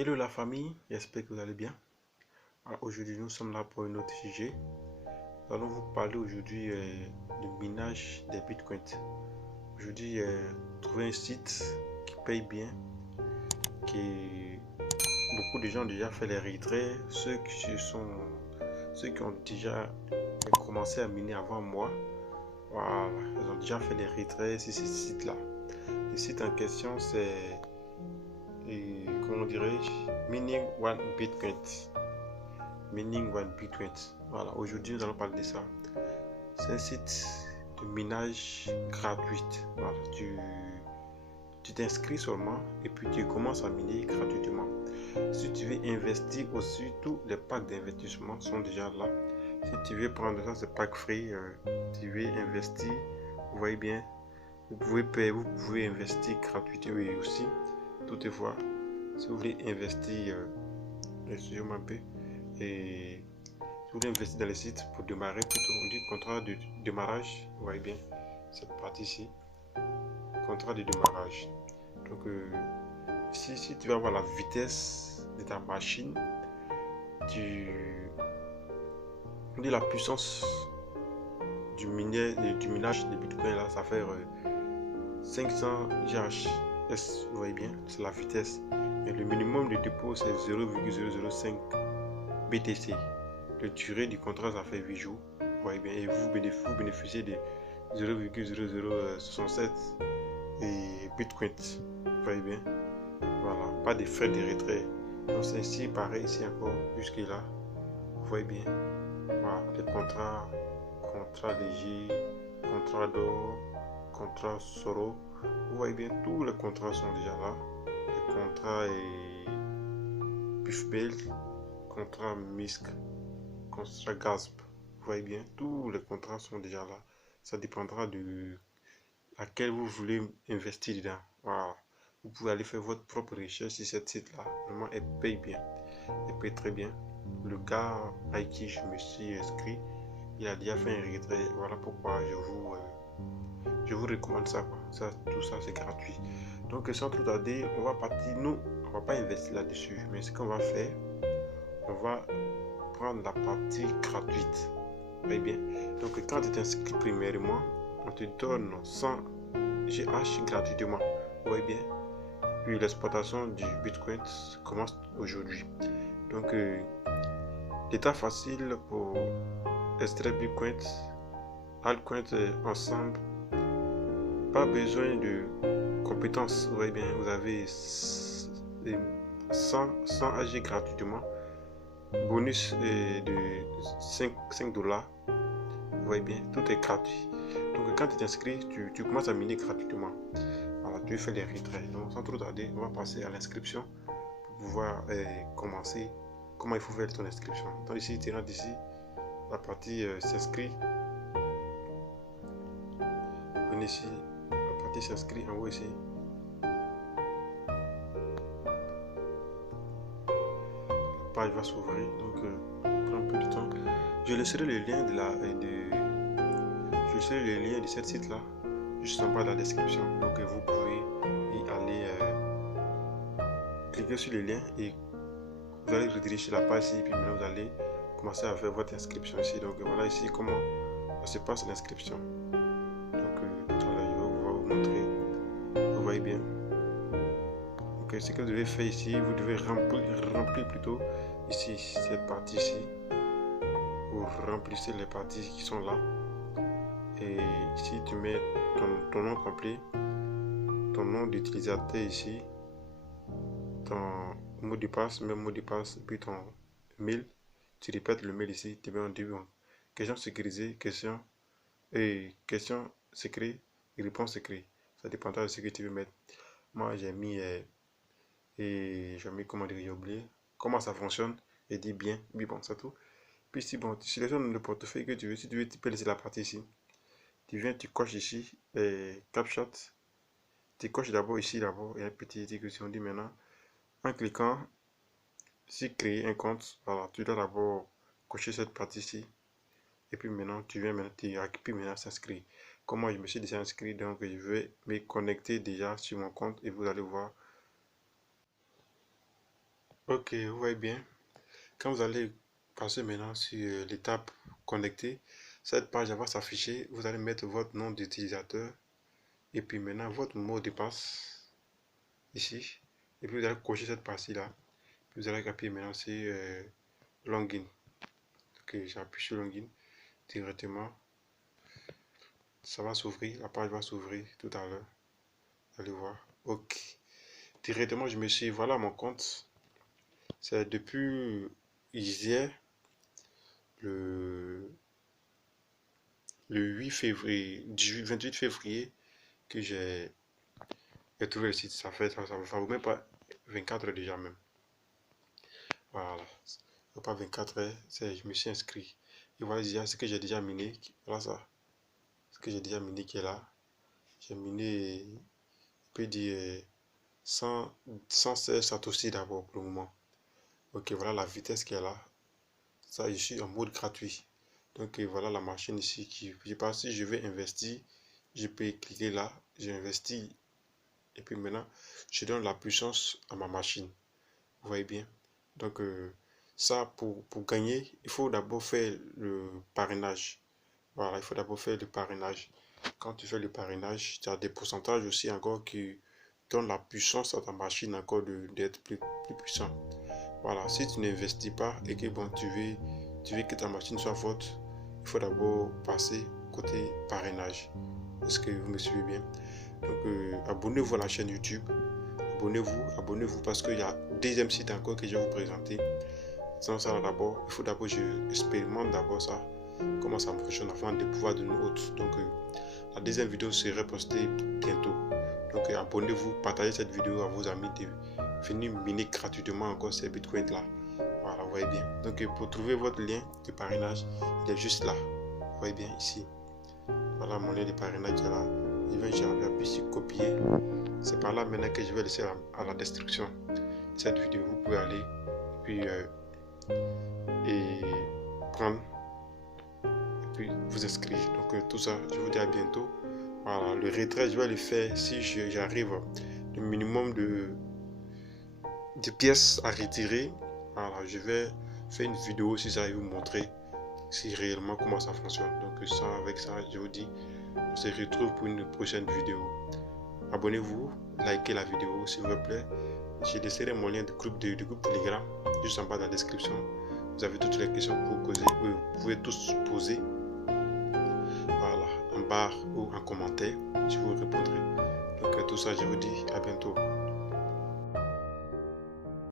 Hello la famille, j'espère que vous allez bien. Aujourd'hui, nous sommes là pour un autre sujet. Nous allons vous parler aujourd'hui du minage des bitcoins. Aujourd'hui, trouver un site qui paye bien, qui beaucoup de gens ont déjà fait les retraits, ceux qui ont déjà commencé à miner avant moi. Voilà, ils ont déjà fait les retraits sur ce site-là. Le site en question, c'est comment dirais-je, Mining One Bitcoin. Mining One Bitcoin. Voilà, aujourd'hui nous allons parler de ça. C'est un site de minage gratuit. Voilà, tu t'inscris seulement et puis tu commences à miner gratuitement. Si tu veux investir aussi, tous les packs d'investissement sont déjà là. Si tu veux prendre ça, c'est pack free. Tu veux investir, vous voyez bien, vous pouvez payer, vous pouvez investir gratuitement et aussi. Toutefois, si vous voulez investir, excusez-moi un peu, et si vous voulez investir dans le site pour démarrer plutôt, on dit contrat de démarrage, vous voyez bien, cette partie ici, contrat de démarrage. Donc, si tu vas voir la vitesse de ta machine, on dit la puissance du minage de Bitcoin là, ça fait 500 GHz, vous voyez bien, c'est la vitesse. Et le minimum de dépôt c'est 0,005 BTC. La durée du contrat ça fait 8 jours, vous voyez bien, et vous bénéficiez de 0,0067 et Bitcoin, vous voyez bien. Voilà, pas de frais de retrait. Donc c'est ici pareil ici encore jusque là, vous voyez bien. Voilà, les contrats léger, contrat d'or, contrat Soro, vous voyez bien, tous les contrats sont déjà là. Les contrats et Puffbell, contrat MISC, contrat GASP, vous voyez bien, tous les contrats sont déjà là. Ça dépendra de laquelle vous voulez investir dedans. Voilà. Vous pouvez aller faire votre propre recherche sur cette site-là. Vraiment, elle paye bien. Elle paye très bien. Le gars avec qui je me suis inscrit, il a déjà fait un retrait. Voilà pourquoi je vous recommande ça, quoi. Tout ça, c'est gratuit. Donc, sans tout tarder, on va partir. Nous, on va pas investir là-dessus. Mais ce qu'on va faire, on va prendre la partie gratuite. Vous voyez bien. Donc, quand tu t'inscris premièrement, on te donne 100 GH gratuitement. Vous voyez bien. Puis l'exploitation du Bitcoin commence aujourd'hui. Donc, l'état facile pour extraire Bitcoin, altcoin ensemble. Pas besoin de compétences. Vous voyez bien, vous avez 100 AG gratuitement. Bonus de 5 $. Vous voyez bien, tout est gratuit. Donc, quand tu t'inscris, tu commences à miner gratuitement. Voilà, tu fais les retraits. Donc, sans trop tarder, on va passer à l'inscription pour pouvoir commencer. Comment il faut faire ton inscription. Donc, ici, tu rentres ici, la partie s'inscrit. Venez ici, la partie s'inscrit en haut ici. La page va s'ouvrir, donc prend un peu de temps. Je laisserai le lien de cette site là juste en bas de la description. Donc, vous pouvez y aller. Cliquez sur le lien et vous allez rediriger la page ici, et puis maintenant vous allez commencer à faire votre inscription ici. Donc voilà ici comment se passe l'inscription. Donc voilà, je vais vous montrer. Vous voyez bien. Donc ce que vous devez faire ici, vous devez remplir plutôt ici cette partie ici. Vous remplissez les parties qui sont là. Et ici tu mets ton nom complet, ton nom d'utilisateur ici, ton mot de passe, même mot de passe, puis ton mail. Tu répètes le mail ici, tu mets en début. Question sécurisée, question secret et réponse secret. Ça dépendra de ce que tu veux mettre. Moi, j'ai mis comment dire, j'ai oublié comment ça fonctionne et dit bien, mais bon, c'est tout. Puis si bon, tu sélectionnes le portefeuille que tu veux, si tu veux, tu peux laisser la partie ici. Tu viens, tu coches ici, CapCut. Tu coches d'abord ici, d'abord, et un petit que si on dit maintenant, en cliquant sur créer un compte, voilà, tu dois d'abord cocher cette partie ici. Et puis maintenant, tu viens maintenant s'inscrire. Comme moi, je me suis déjà inscrit, donc je vais me connecter déjà sur mon compte et vous allez voir. Ok, vous voyez bien. Quand vous allez passer maintenant sur l'étape connecter, cette page va s'afficher. Vous allez mettre votre nom d'utilisateur et puis maintenant votre mot de passe ici. Et puis vous allez cocher cette partie-là. Vous allez appuyer maintenant sur Login. Ok, j'appuie sur Login directement. Ça va s'ouvrir, la page va s'ouvrir tout à l'heure. Allez voir. Ok. Directement, je me suis, voilà mon compte. C'est depuis hier, le, le 8 février, 28 février, que j'ai trouvé le site. Ça vaut même pas 24 heures déjà même. Voilà. Pas 24 heures, je me suis inscrit. Et voilà déjà ce que j'ai déjà miné. Voilà ça. Ce que j'ai déjà miné qui est là. J'ai miné, je peux dire, 116 satoshi d'abord pour le moment. Ok, voilà la vitesse qui est là. Ça, je suis en mode gratuit. Donc voilà la machine ici qui, je pense, si je vais investir, je peux cliquer là, j'investis et puis maintenant je donne la puissance à ma machine. Vous voyez bien. Donc ça pour gagner, il faut d'abord faire le parrainage. Voilà, il faut d'abord faire le parrainage. Quand tu fais le parrainage, tu as des pourcentages aussi encore qui donnent la puissance à ta machine encore d'être plus puissant. Voilà, si tu n'investis pas et que bon, tu veux que ta machine soit forte, il faut d'abord passer côté parrainage. Est-ce que vous me suivez bien? Donc, abonnez-vous à la chaîne YouTube. Abonnez-vous parce qu'il y a un deuxième site encore que je vais vous présenter. Sans ça, d'abord, il faut d'abord que je expérimente d'abord ça, comment ça fonctionne avant de pouvoir donner autre. Donc, la deuxième vidéo serait postée bientôt. Donc, abonnez-vous, partagez cette vidéo à vos amis de venir miner gratuitement encore ces bitcoins là. Voilà, vous voyez bien. Donc, pour trouver votre lien de parrainage, il est juste là. Vous voyez bien ici. Voilà mon lien de parrainage là. J'appuie sur copier. C'est par là maintenant que je vais laisser à la description de cette vidéo. Vous pouvez aller puis et prendre et puis vous inscrire. Donc tout ça, je vous dis à bientôt. Voilà, le retrait, je vais le faire si j'arrive le minimum de pièces à retirer. Voilà, je vais faire une vidéo si ça va vous montrer si réellement comment ça fonctionne. Donc ça, avec ça, je vous dis, on se retrouve pour une prochaine vidéo. Abonnez-vous, likez la vidéo s'il vous plaît. Je laisserai mon lien de groupe Telegram juste en bas dans la description. Vous avez toutes les questions que vous pouvez tous poser. Voilà, en barre ou en commentaire, je vous répondrai. Donc tout ça, je vous dis à bientôt.